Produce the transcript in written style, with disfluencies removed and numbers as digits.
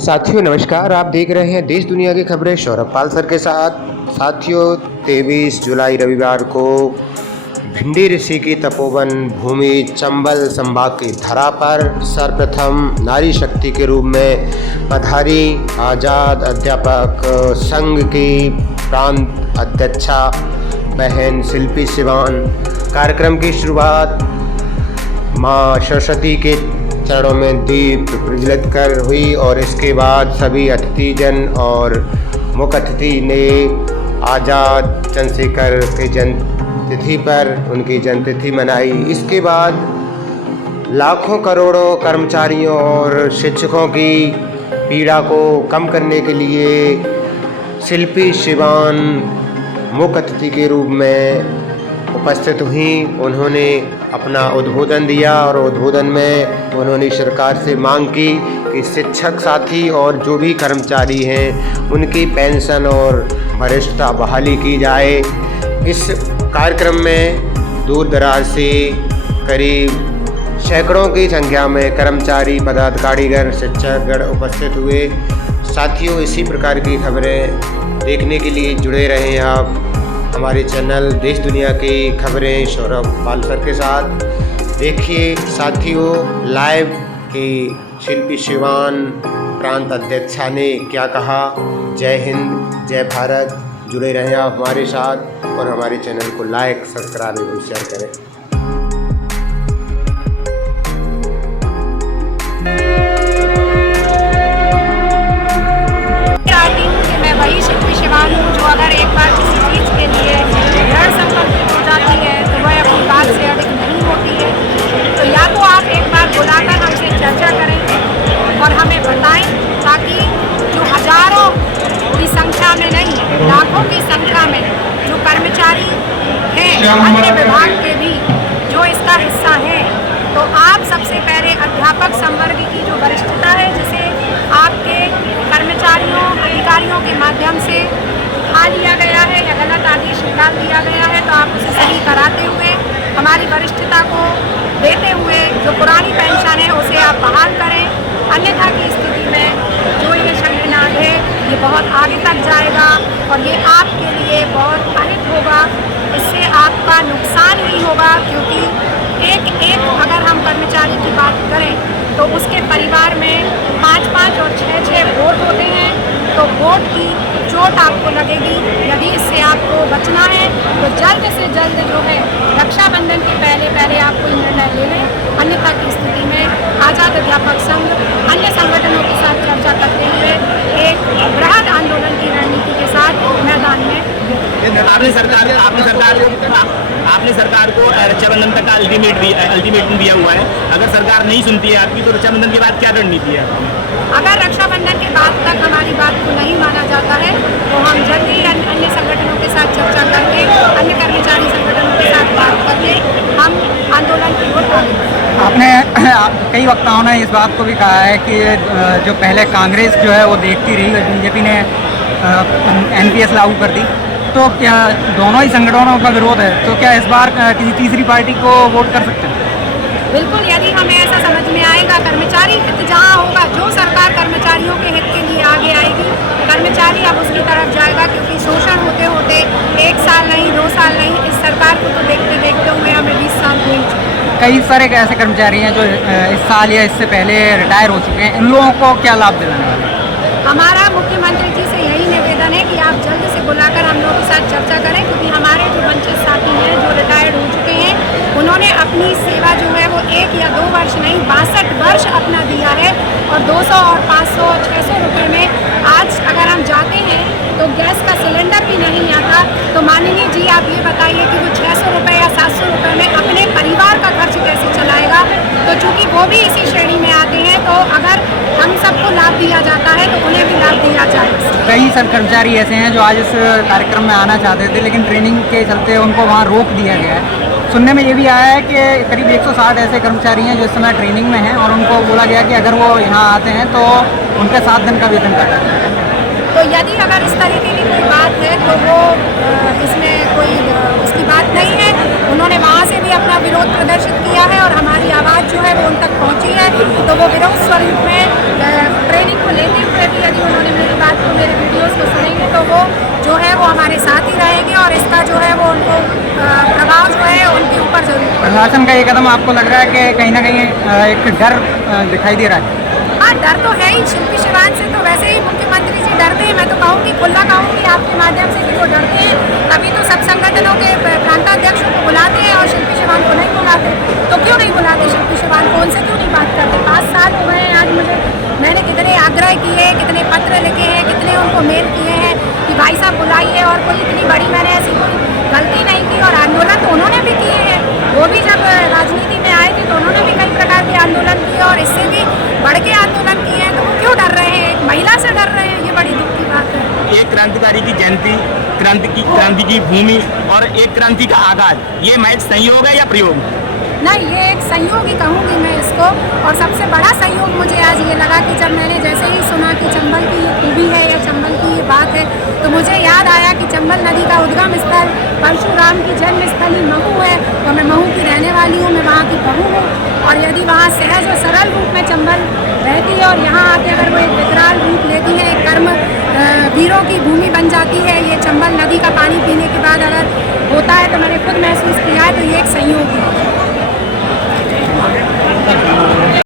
साथियों नमस्कार। आप देख रहे हैं देश दुनिया की खबरें सौरभ पाल सर के साथ। साथियों 23 जुलाई रविवार को भिंडी ऋषि की तपोवन भूमि चंबल संभाग की धरा पर सर्वप्रथम नारी शक्ति के रूप में पधारी आज़ाद अध्यापक संघ की प्रांत अध्यक्षा बहन शिल्पी सिवान। कार्यक्रम की शुरुआत माँ सरस्वती के चरणों में दीप प्रज्वलित कर हुई और इसके बाद सभी अतिथिजन और मुख्य अतिथि ने आज़ाद चंद्रशेखर के जन्मतिथि पर उनकी जन्मतिथि मनाई। इसके बाद लाखों करोड़ों कर्मचारियों और शिक्षकों की पीड़ा को कम करने के लिए शिल्पी सिवान मुख्य अतिथि के रूप में उपस्थित हुई। उन्होंने अपना उद्बोधन दिया और उद्बोधन में उन्होंने सरकार से मांग की कि शिक्षक साथी और जो भी कर्मचारी हैं उनकी पेंशन और वरिष्ठता बहाली की जाए। इस कार्यक्रम में दूर दराज से करीब सैकड़ों की संख्या में कर्मचारी पदाधिकारीगण शिक्षकगण उपस्थित हुए। साथियों इसी प्रकार की खबरें देखने के लिए जुड़े रहें आप हमारे चैनल देश दुनिया की खबरें सौरभ पाल सर के साथ। देखिए साथियों लाइव की शिल्पी सिवान प्रांत अध्यक्षा ने क्या कहा। जय हिंद जय भारत। जुड़े रहें आप हमारे साथ और हमारे चैनल को लाइक सब्सक्राइब एवं शेयर करें। मैं वही शिल्पी सिवान हूँ जो अगर एक बार किसी चीज़ के लिए दृढ़ संकल्पित हो जाती है तो वह अपनी बात से अड़िग नहीं होती है। तो या तो आप एक बार बुलाकर हमसे चर्चा करें और हमें बताएं ताकि जो हजारों की संख्या में नहीं लाखों की संख्या में जो कर्मचारी हैं अन्य विभाग के भी जो इसका हिस्सा है, तो आप सबसे पहले अध्यापक संवर्ग की जो वरिष्ठता है जिसे आपके कर्मचारियों अधिकारियों के माध्यम से उठा लिया गया है या गलत आदेश निकाल दिया गया है, तो आप उसे सही कराते हुए हमारी वरिष्ठता को देते हुए जो पुरानी पेंशन है उसे आप बहाल करें। अन्यथा की स्थिति में जो ये शंखनाद है ये बहुत आगे तक जाएगा और ये आपके लिए बहुत अहित होगा। इससे आपका नुकसान ही होगा क्योंकि एक एक अगर हम कर्मचारी की बात करें तो उसके परिवार में 5-5 और 6-6 वोट होते हैं, तो वोट की चोट आपको लगेगी। यदि इससे आपको बचना है तो जल्द से जल्द जो है रक्षाबंधन के पहले आपको निर्णय ले लें। अन्यथा की स्थिति में आज़ाद अध्यापक संघ अन्य संगठनों के साथ चर्चा करते हुए एक बृहद आंदोलन की रणनीति के साथ मैदान में आपने सरकार को रक्षाबंधन तक का अल्टीमेटम दिया हुआ है। अगर सरकार नहीं सुनती है आपकी तो रक्षाबंधन के बाद क्या रणनीति है? अगर रक्षाबंधन के बाद तक हमारी बात को नहीं माना जाता है तो हम जल्दी ही अन्य संगठनों के साथ चर्चा करके अन्य कर्मचारी संगठनों के साथ बात करके हम आंदोलन की ओर बढ़ेंगे। आपने कई वक्ताओं ने इस बात को भी कहा है कि जो पहले कांग्रेस जो है वो देखती रही और बीजेपी ने NPS लागू कर दी, तो क्या दोनों ही संगठनों का विरोध है, तो क्या इस बार किसी तीसरी पार्टी को वोट कर सकते हैं? बिल्कुल, यदि हमें ऐसा समझ में आएगा कर्मचारी हित जहाँ होगा, जो सरकार कर्मचारियों के हित के लिए आगे आएगी कर्मचारी अब उसकी तरफ जाएगा। क्योंकि शोषण होते होते 1 साल नहीं 2 साल नहीं इस सरकार को तो देखते देखते हुए हमें 20 साल हो चुके। कई सारे ऐसे कर्मचारी हैं जो इस साल या इससे पहले रिटायर हो चुके हैं, इन लोगों को क्या लाभ दिलाने वाले? हमारा मुख्यमंत्री जी से यही निवेदन है कि आप जल्द से बुलाकर हम लोगों के साथ चर्चा करें, क्योंकि हमारे जो वंचित साथी हैं जो रिटायर्ड हो चुके हैं उन्होंने अपनी सेवा जो है वो 1 या 2 वर्ष नहीं 62 वर्ष अपना दिया है और 200 और 500 और 600 रुपये में आज अगर हम जाते हैं तो गैस का सिलेंडर भी नहीं आता। तो माननीय जी आप ये बताइए कि वो 600 रुपये या 700 रुपये में अपने परिवार का खर्च कैसे चलाएगा। तो चूँकि वो भी इसी श्रेणी में आते हैं तो अगर हम सबको लाभ दिया जाता है तो उन्हें भी लाभ दिया जाए। कई सारे कर्मचारी ऐसे हैं जो आज इस कार्यक्रम में आना चाहते थे लेकिन ट्रेनिंग के चलते उनको वहाँ रोक दिया गया है। सुनने में ये भी आया है कि करीब 160 ऐसे कर्मचारी हैं जो इस समय ट्रेनिंग में हैं और उनको बोला गया कि अगर वो यहाँ आते हैं तो उनका 7 दिन का वेतन काटा जाएगा। तो यदि अगर इस तरीके की कोई बात है तो वो इसमें कोई उसकी बात नहीं है। उन्होंने वहाँ से भी अपना विरोध प्रदर्शित किया है और हमारी आवाज़ जो है वो उन तक पहुँची है। तो वो विरोध स्वरूप में ट्रेनिंग को लेते हुए कि उन्होंने मेरी बात को, मेरे वीडियोस को सुनेंगे तो वो जो है वो हमारे साथ ही रहेंगे और इसका जो है वो उनको प्रभाव जो है उनके ऊपर जरूर पड़ेगा। प्रशासन का ये कदम आपको लग रहा है कि कहीं ना कहीं एक डर दिखाई दे रहा है? हाँ, डर तो है ही। शिल्पी शिवान से तो वैसे ही मुख्यमंत्री जी डरते हैं। मैं तो कहूँगी, खुला कहूँगी आपके माध्यम से कि वो डरते हैं, तभी तो सब संगठनों के प्रांताध्यक्षों को बुलाते हैं और शिल्पी शिवान को नहीं बुलाते। तो क्यों नहीं बुलाते शिल्पी शिवान को? उनसे क्यों नहीं बात करते? 5 साल हुए हैं आज मुझे, मैंने कितने आग्रह किए, कितने पत्र लिखे हैं, कितने उनको मेल किए हैं कि भाई साहब बुलाइए, और कोई इतनी बड़ी मैंने ऐसी कोई गलती नहीं की। और आंदोलन तो उन्होंने भी किए हैं, वो भी जब राजनीति में आए थे तो उन्होंने भी कई प्रकार के आंदोलन किए और इससे भी बढ़ के आंदोलन किए हैं। तो वो क्यों डर रहे हैं? एक महिला से डर रहे हैं, ये बड़ी दुख की बात है। एक क्रांतिकारी की जयंती, क्रांति की भूमि और एक क्रांति का आगाज, ये महज संयोग है या प्रयोग? नहीं, ये एक संयोग ही कहूँगी मैं इसको। और सबसे बड़ा संयोग मुझे आज ये लगा कि जब मैंने जैसे ही सुना कि चंबल की ये खूबी है या चंबल की ये बात है, तो मुझे याद आया कि चंबल नदी का उद्गम स्थल परशुराम की जन्मस्थली महू है और मैं महू की रहने वाली हूँ, मैं वहाँ की बहू हूँ। और यदि वहाँ सहज और सरल रूप में चंबल रहती है और यहाँ आके अगर वो एक विकराल रूप लेती है, एक कर्म वीरों की भूमि बन जाती है, ये चंबल नदी का पानी पीने के बाद अगर होता है, तो मैंने खुद महसूस किया है। तो ये एक संयोग है।